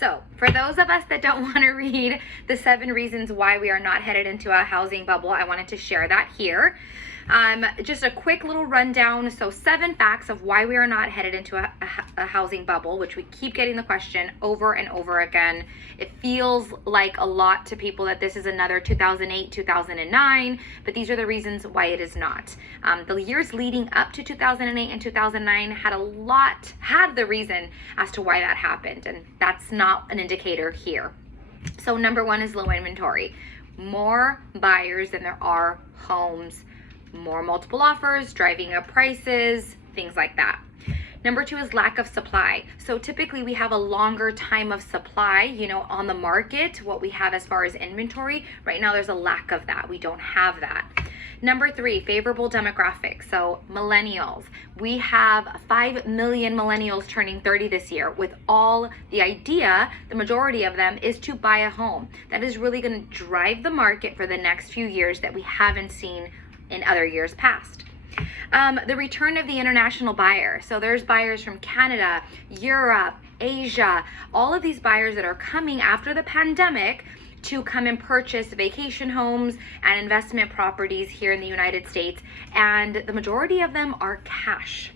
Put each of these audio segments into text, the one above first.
So for those of us that don't want to read the 7 reasons why we are not headed into a housing bubble, I wanted to share that here. Just a quick little rundown. So 7 facts of why we are not headed into a housing bubble, which we keep getting the question over and over again. It feels like a lot to people that this is another 2008, 2009, but these are the reasons why it is not. The years leading up to 2008 and 2009 had the reason as to why that happened, and that's not an indicator here. So number 1 is low inventory. More buyers than there are homes. More multiple offers, driving up prices, things like that. Number 2 is lack of supply. So typically we have a longer time of supply, on the market, what we have as far as inventory. Right now there's a lack of that. We don't have that. Number 3, favorable demographics. So millennials. We have 5 million millennials turning 30 this year, with all the idea, the majority of them, is to buy a home. That is really going to drive the market for the next few years that we haven't seen in other years past. The return of the international buyer. So there's buyers from Canada, Europe, Asia, all of these buyers that are coming after the pandemic to come and purchase vacation homes and investment properties here in the United States. And the majority of them are cash.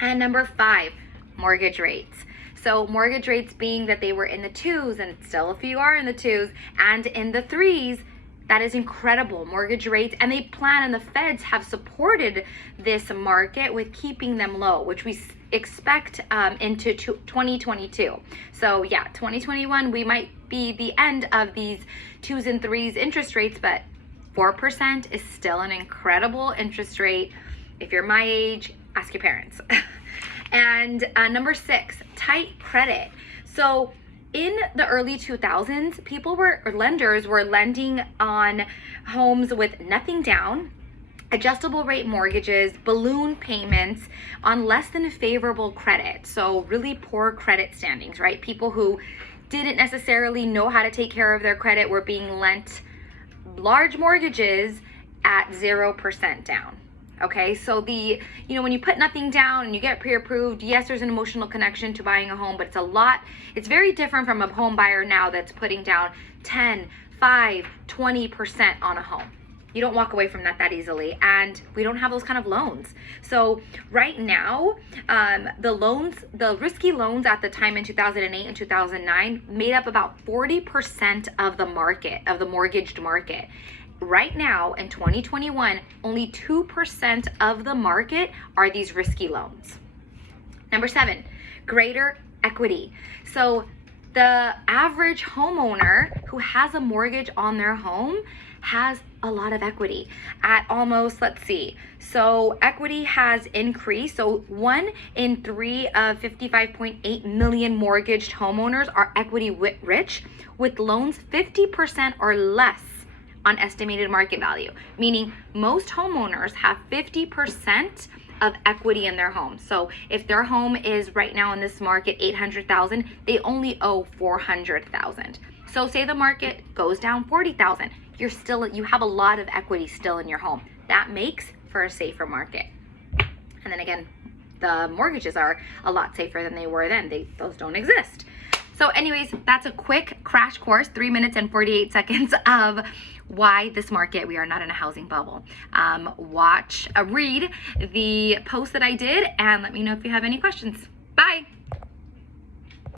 And number 5, mortgage rates. So mortgage rates being that they were in the 2s, and still a few are in the 2s, and in the 3s, that is incredible mortgage rates, and they plan, and the feds have supported this market with keeping them low, which we expect into 2022. So yeah, 2021, we might be the end of these 2s and 3s interest rates, but 4% is still an incredible interest rate. If you're my age, ask your parents. And number 6, tight credit. So in the early 2000s, lenders were lending on homes with nothing down, adjustable rate mortgages, balloon payments on less than favorable credit. So really poor credit standings, right? People who didn't necessarily know how to take care of their credit were being lent large mortgages at 0% down. Okay, so when you put nothing down and you get pre-approved, yes, there's an emotional connection to buying a home, but it's very different from a home buyer now that's putting down 10, 5, 20% on a home. You don't walk away from that easily, and we don't have those kind of loans. So right now, the risky loans at the time in 2008 and 2009 made up about 40% of the market, of the mortgaged market. Right now in 2021, only 2% of the market are these risky loans. Number 7, greater equity. So the average homeowner who has a mortgage on their home has a lot of equity at almost, so equity has increased. So 1 in 3 of 55.8 million mortgaged homeowners are equity rich, with loans 50% or less on estimated market value, meaning most homeowners have 50% of equity in their home. So if their home is right now in this market $800,000, they only owe $400,000. So say the market goes down $40,000, you have a lot of equity still in your home. That makes for a safer market. And then again, the mortgages are a lot safer than they were then. Those don't exist. So anyways, that's a quick crash course, 3 minutes and 48 seconds of why this market, we are not in a housing bubble. Read the post that I did, and let me know if you have any questions. Bye.